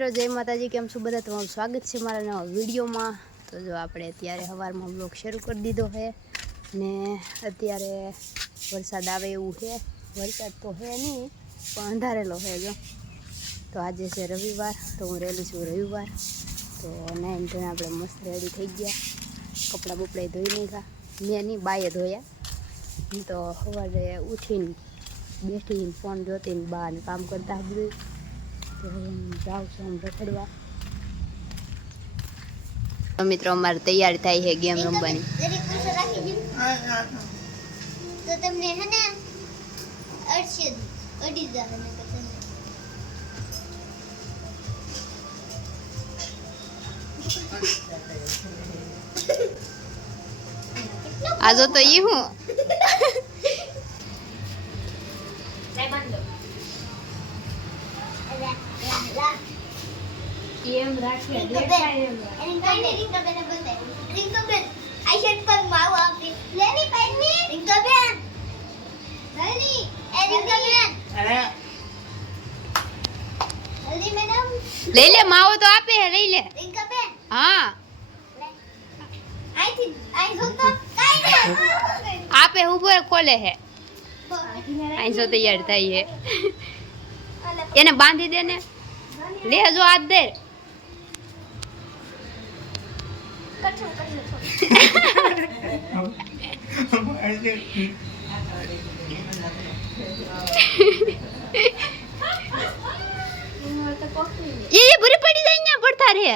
મિત્રો જય માતાજી, કેમ છો બધા? તમારું સ્વાગત છે મારા નવા વિડીયોમાં। તો જો આપણે અત્યારે સવારમાં બ્લોગ શરૂ કરી દીધો છે ને અત્યારે વરસાદ આવે એવું છે। વરસાદ તો છે નહીં પણ અંધારેલો છે જો। તો આજે છે રવિવાર, તો હું રહેલી છું રવિવાર। તો નાઈન ધોઈને આપણે મસ્ત રેડી થઈ ગયા, કપડાં બપડા ધોઈ નાખ્યા। મેં નહીં, બાએ ધોયા। તો સવારે ઉઠીને બેઠીને ફોન જોતીને બહાર કામ કરતા બધું। તો જાઉં છું આમ રખડવા। તો મિત્રો અમારે તૈયારી થાય છે ગેમ રમવાની। તો તમને હે ને અડશે અડી જાય ને આજો તો ઈ હું એમ રાખે દેખાય એમ એની કાઈ રિંગ તો બેન બોલતે રિંગ તો બેન આઈ શર્ટ પર માવ આપી લેની પેની રિંગ તો બેન લેની એ રિંગ તો બેન અરે જલ્દી મેડમ લઈ લે, માવો તો આપે હે, લઈ લે રિંગ તો બેન। હા આઈ થી આઈ જો તો કાઈ નહીં આપે ઉપર ખોલે હે। આઈ જો તૈયાર થઈ હે, એને બાંધી દે ને, લે જો હાથ દે। ये बुरी पड़ी जाए यहाँ पड़ता रहे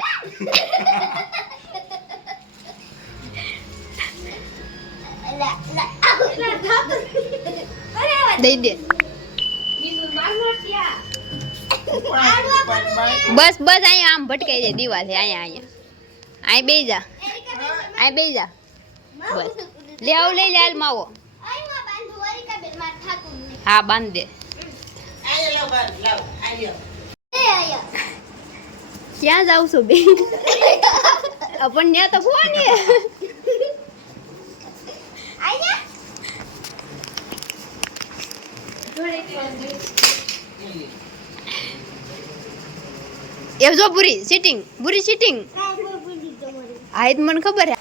दे दे बस बस आया आम भटकाई दे दीवार है। आया आया आई बे जा, आई बे जा बस। ले आओ, ले ले मावो। हाँ बांध दे। क्या जाऊ सो बे अपन न्या तो कौन है आया ये जो बुरी सीटिंग आयत मन खबर है।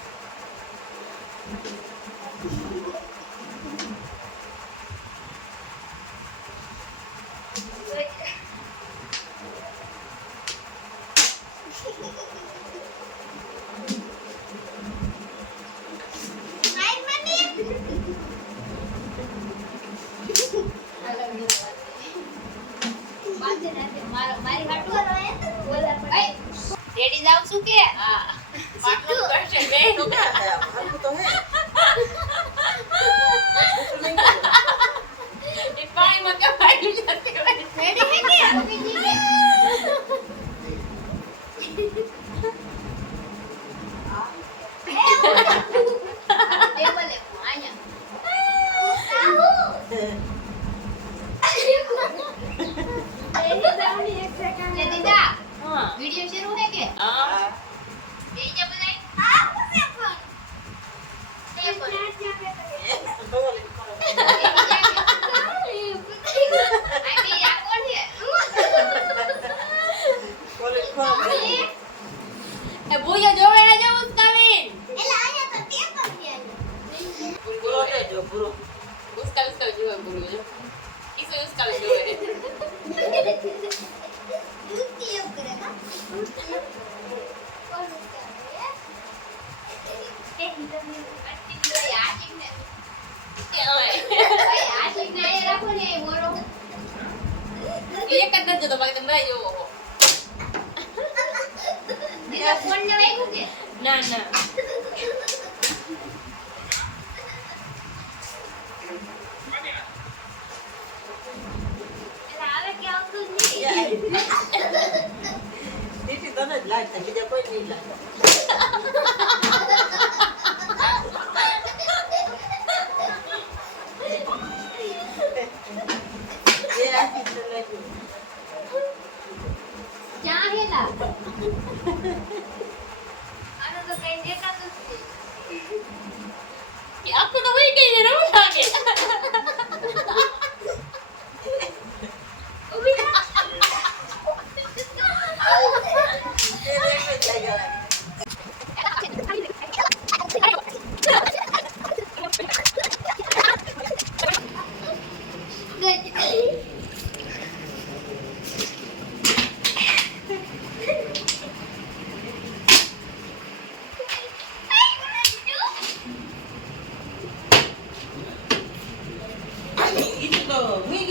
रेडी जाऊ છું કે હા માટલો કરશે બે નું કે હાલું તો હે એ પાણી માં કે પાણી જતી હોય રેડી હે કે બીજી કે એ બોલે આયા આહુ એની જાવની એક સેકન્ડ લે દીદા। हां वीडियो शुरू है के हां ये जब बताई हां उसे फोन ये फोन बोल आई या कौन है बोल ए भूया जो है जो उसका भी एला आया तो क्या कर दिया बोलो जो पूरा उसका जो है बोलो जो इसे उसका जो है ना ना तो ना लाइट था मुझे कोई नहीं लाइट ये आती तो लाइट क्या है ला आना तो कहीं देखा तो कि आपको तो वही कही है ना उठा के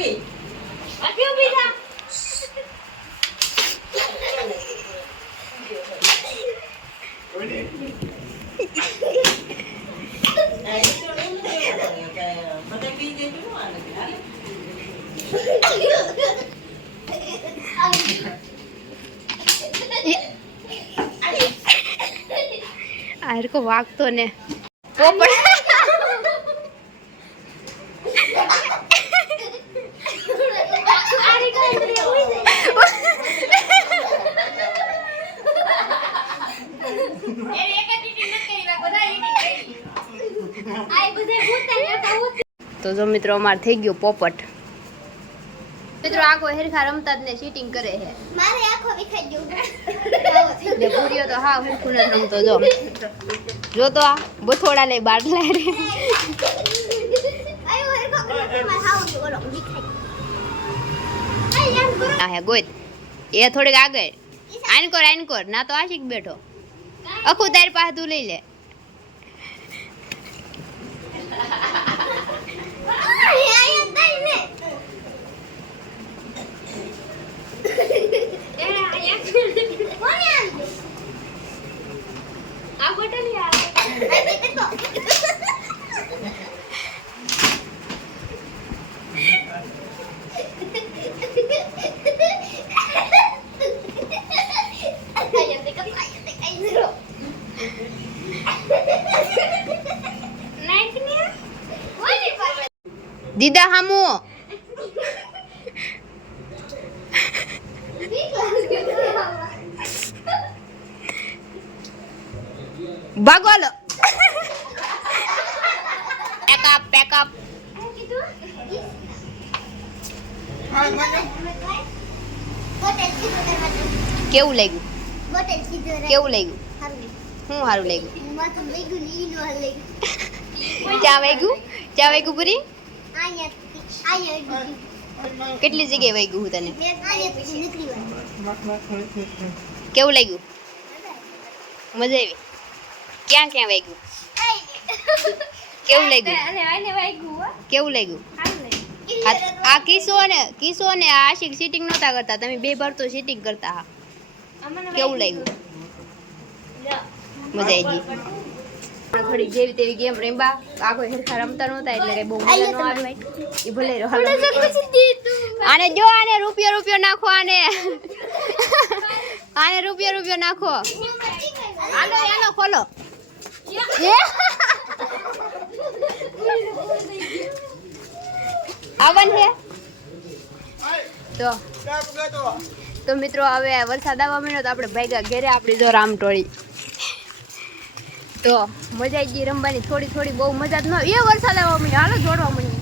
મૂકી. આ એ તો એમ નહીં કે બધા પી જાય તો હાલે. હાલે. આ હરકો વાગતો ને પોપટ તો જો મિત્રો અમારે થઈ ગયો પોપટ મિત્રો આખો હેરખા રમતા જ ને ચીટિંગ કરે છે મારે આખો વિખાઈ ગયો ને પૂરીઓ તો હાવ હેરખું ન રમતો જો જો તો આ બથોડા લઈ બાટલા રે આયો એ ખબર મારે હાવ ગયો ઓલો વિખાઈ આય એમ કરો આ હે ગોત એ થોડીક આગળ આનકોર ના તો આશિક બેઠો આખું તારી પાસે તું લઈ લે આય દઈ ને એ આયા કોણ આમ આ બોટલ યાર આ બેટે તો દીદા હામુ ભાગોલો પેક અપ કેવું લાગ્યું કેવું લાગ્યું શું સારું લાગ્યું ચા વાગ્યું પૂરી કેટલી જગ્યાએ વાગ્યું હું તને કેવું લાગ્યું મજા આવી ક્યાં ક્યાં વાગ્યું કેવું લાગ્યું કેવું લાગ્યું આ કિસો ને આશિક સીટિંગ નહોતા કરતા તમે બે ભર તો સીટિંગ કરતા હા કેવું લાગ્યું મજા આવી ગઈ થોડી જેવી તેવી ગેમ રમ્યા આખો હેરખા રમતા નહોતા એટલે કઈ બહુ મજા ન આવી એ ભલે આને જો આને રૂપિયો નાખો આને રૂપિયો નાખો આનો ખોલો આવન છે તો મિત્રો હવે વરસાદ આવવા માંડ્યો તો આપણે ભાગ્યા ઘેરે આપણી જો રામટોળી તો મજા આવી ગઈ રમવાની થોડી બહુ મજા જ ન એ વરસાદ આવવા માંડ્યો હાલો જોડવા માંડી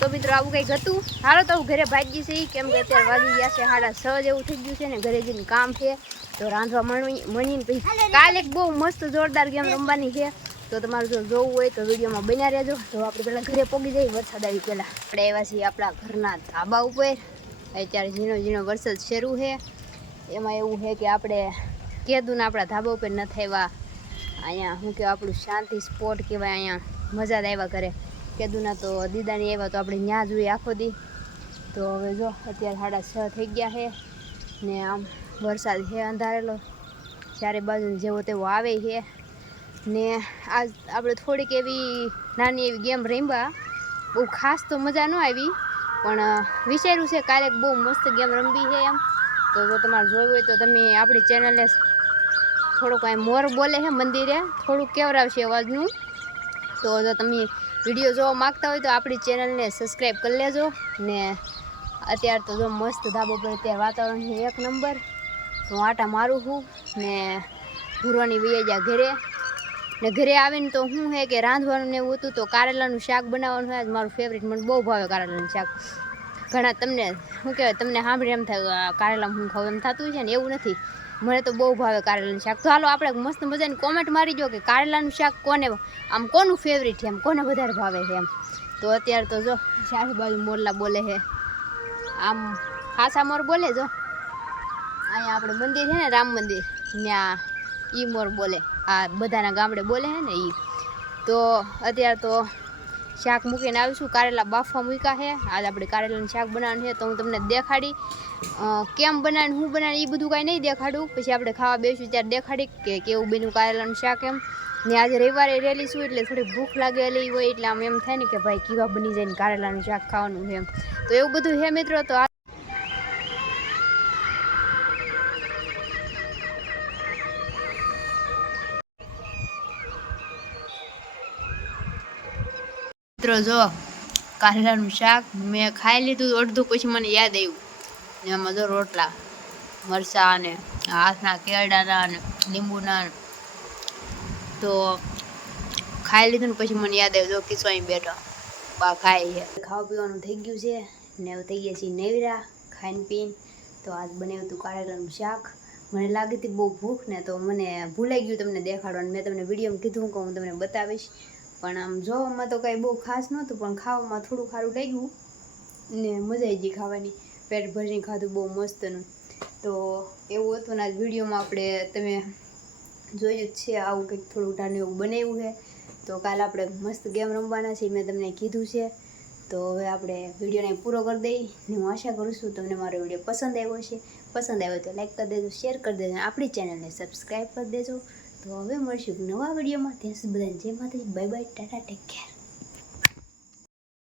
તો મિત્રો આવું કંઈક હતું હાલો તો ઘરે ભાગી છે કેમ કે અત્યારે વાગી ગયા છે 6:30 જેવું થઈ ગયું છે ને ઘરે જઈને કામ છે તો રાંધવા મળીને પછી કાલે એક બહુ મસ્ત જોરદાર ગેમ રમવાની છે તો તમારે જો જોવું હોય તો વિડીયોમાં બન્યા રહેજો તો આપણે પહેલાં ઘરે પહોંચી જઈએ વરસાદ આવી પહેલાં આપણે આવ્યા છીએ આપણા ઘરના ધાબા ઉપર અત્યારે ઝીણો વરસાદ શરૂ છે એમાં એવું છે કે આપણે કીધું ને આપણા ધાબા ઉપર નથી આવ્યા અહીંયા શું કહેવાય આપણું શાંતિ સ્પોટ કહેવાય અહીંયા મજા જ આવ્યા કરે કીધું ના તો દીદાની આવ્યા તો આપણે ત્યાં જોઈએ આખો દી તો હવે જો અત્યારે 6:30 થઈ ગયા છે ને આમ વરસાદ છે અંધારેલો ચારે બાજુ જેવો તેવો આવે છે ને આજ આપણે થોડીક એવી નાની એવી ગેમ રમ્યા બહુ ખાસ તો મજા ન આવી પણ વિચાર્યું છે કાલે બહુ મસ્ત ગેમ રમવી છે એમ તો જો તમારે જોયું હોય તો તમે આપણી ચેનલને થોડુંક અહીં મોર બોલે છે મંદિરે થોડુંક કેવરાવશે અવાજનું તો જો તમે વિડીયો જોવા માગતા હોય તો આપણી ચેનલને સબસ્ક્રાઈબ કરી લેજો ને અત્યારે તો જો મસ્ત ધાબા પર અત્યારે વાતાવરણ છે 1 નંબર તો આટા મારું છું ને ભૂરવાની વૈયા ઘરે ને ઘરે આવીને તો શું છે કે રાંધવાનું ને એવું હતું તો કારેલાનું શાક બનાવવાનું હોય મારું ફેવરિટ મને બહુ ભાવે કારેલાનું શાક ઘણા તમને શું કહેવાય તમને સાંભળે એમ થાય કારેલામાં હું ખાવ એમ થતું છે ને એવું નથી મને તો બહુ ભાવે કારેલાનું શાક તો હાલો આપણે મસ્ત મજાની કોમેન્ટ મારી જો કે કારેલાનું શાક કોને આમ કોનું ફેવરિટ છે એમ કોને વધારે ભાવે છે એમ તો અત્યારે તો જો ચારે બાજુ મોરલા બોલે છે આમ ખાસા મોર બોલે જો અહીંયા આપણે મંદિર છે ને રામ મંદિર ત્યાં મોર બોલે આ બધાના ગામડે બોલે છે ને તો અત્યારે તો શાક મૂકીને આવીશું. કારેલા બાફવા મૂક્યા છે. આજ આપણે કારેલાનું શાક બનાવવાનું છે તો હું તમને દેખાડી કેમ બનાવીને હું બનાવી એ બધું કાંઈ નહીં દેખાડું. પછી આપણે ખાવા બેસીશું ત્યારે દેખાડી કે કેવું બન્યું કારેલાનું શાક એમ. ને આજે રવિવારે રેલી છું એટલે થોડી ભૂખ લાગેલી હોય એટલે આમ એમ થાય ને કે ભાઈ કેવા બની જાય ને કારેલાનું શાક ખાવાનું છે એમ. તો એવું બધું છે મિત્રો. તો મિત્રો જો કારેલાનું શાક મેં ખાઈ લીધું અડધું, પછી મને યાદ આવ્યું ને આમાં જો રોટલા મરચાં ને હાથના કેળાના ને લીંબુના તો ખાઈ લીધું ને પછી મને યાદ આવ્યું જો કિસ્સાઈ બેઠો બા ખાઈ છે. ખાવા પીવાનું થઈ ગયું છે ને હવે થઈ ગયા છીએ નેવરા ખાઈને પીને. તો આજ બનાવ્યું હતું કારેલાનું શાક. મને લાગી હતી બહુ ભૂખ ને તો મને ભૂલાઈ ગયું તમને દેખાડવાનું. મેં તમને વિડીયોમાં કીધું કે હું તમને બતાવીશ પણ આમ જોવામાં તો કાંઈ બહુ ખાસ નહોતું પણ ખાવામાં થોડું સારું લાગ્યું ને મજા આવી ગઈ ખાવાની. પેટ ભરીને ખાધું બહુ મસ્તનું. તો એવું હતું ને આજ વિડીયોમાં આપણે તમે જોયું જ છે આવું કંઈક થોડું ટાણું એવું બનાવ્યું છે. તો કાલે આપણે મસ્ત ગેમ રમવાના છે મેં તમને કીધું છે. તો હવે આપણે વિડીયોને પૂરો કરી દઈએ ને હું આશા કરું છું તમને મારો વિડીયો પસંદ આવ્યો હશે. પસંદ આવ્યો તો લાઈક કરી દેજો, શેર કરી દેજો અને આપણી ચેનલને સબસ્ક્રાઈબ કરી દેજો. તો હવે મળશું નવા વિડીયોમાં. ત્યાં સુધી બધાને જય માતાજી, bye bye, Tata, take care.